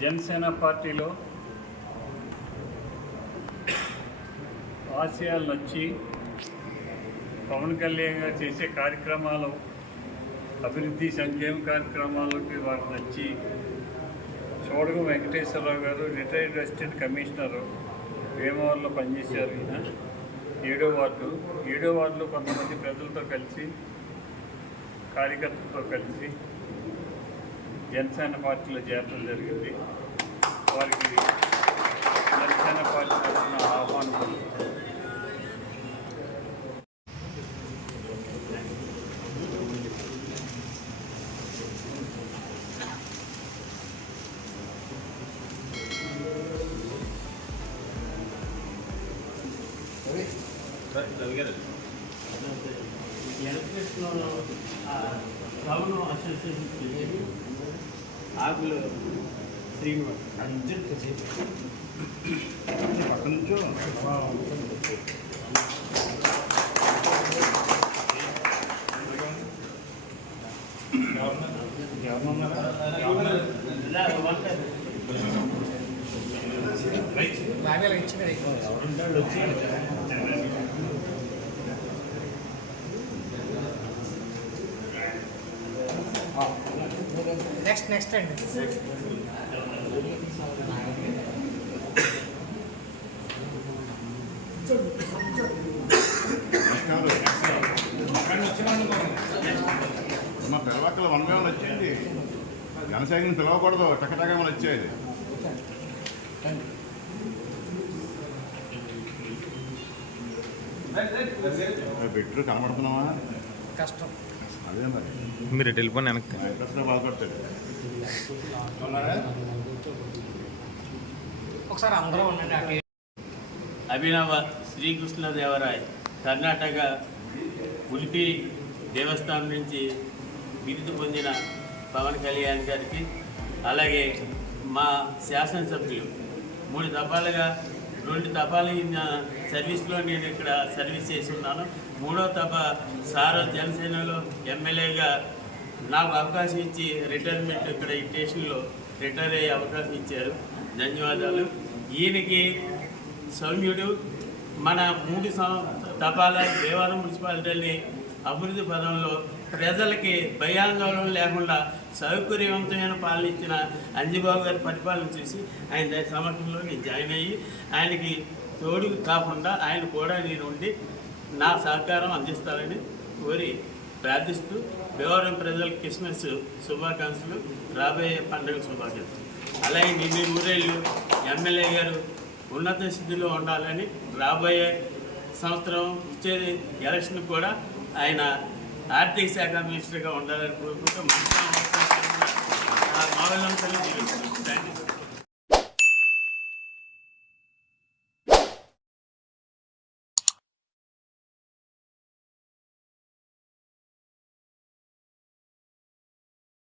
జనసేన పార్టీలో ఆశయాలు నచ్చి పవన్ కళ్యాణ్ గారు చేసే కార్యక్రమాలు అభివృద్ధి సంక్షేమ కార్యక్రమాలకి వారు నచ్చి చోడగం వెంకటేశ్వరరావు గారు రిటైర్డ్ అసిస్టెంట్ కమిషనరు భీమవరంలో పనిచేశారు ఈయన. ఏడో వార్డు. ఏడో వార్డులో కొంతమంది ప్రజలతో కలిసి కార్యకర్తలతో కలిసి జనసేన పార్టీలో చేరడం జరిగింది వారికి జనసేన పార్టీ తరఫున ఆహ్వానం పలుకుతున్నాను. రావణం అసోసియేషన్ ఆకులు శ్రీనివాస్. పక్క నుంచో నెక్స్ట్ నెక్స్ట్ అండి. మా పిలవక్కల వన్ వే వచ్చింది. జనసైనికుని పిలవకూడదు టకటగా వచ్చేది. బెట్రు కనబడుతున్నావా? కష్టం. మరి. టెలిఫోన్ వెనక్కి. ఒకసారి అందరూ ఉండండి అభినవ శ్రీకృష్ణదేవరాయ్ కర్ణాటక ఉలిపి దేవస్థానం నుంచి బిరుదు పొందిన పవన్ కళ్యాణ్ గారికి అలాగే మా శాసనసభ్యులు మూడు దఫాలుగా రెండు తపాలు సర్వీస్లో నేను ఇక్కడ సర్వీస్ చేసి ఉన్నాను మూడో తప సారా జనసేనలో ఎమ్మెల్యేగా నాకు అవకాశం ఇచ్చి రిటైర్మెంట్ ఇక్కడ ఈ స్టేషన్లో రిటైర్ అయ్యే అవకాశం ఇచ్చారు. ధన్యవాదాలు. ఈయనకి సౌమ్యుడు మన మూడు సం- తపాల దేవాలయం మున్సిపాలిటీని అభివృద్ధి పదంలో ప్రజలకి భయాందోళన లేకుండా సౌకర్యవంతమైన పాలన ఇచ్చిన గారి పరిపాలన చూసి ఆయన ద- నేను జాయిన్ అయ్యి ఆయనకి తోడు కాకుండా ఆయన కూడా నేను ఉండి నా సహకారం అందిస్తారని కోరి ప్రార్థిస్తూ భీమవరం ప్రజలకు క్రిస్మస్ శుభాకాంక్షలు. రాబోయే పండుగ శుభాకాంక్షలు. అలాగే నిన్ను ఊరేళ్ళు ఎమ్మెల్యే గారు ఉన్నత స్థితిలో ఉండాలని రాబోయే సంవత్సరం వచ్చే ఎలక్షన్ కూడా ఆయన ఆర్థిక శాఖ మినిస్టర్గా ఉండాలని కోరుకుంటూ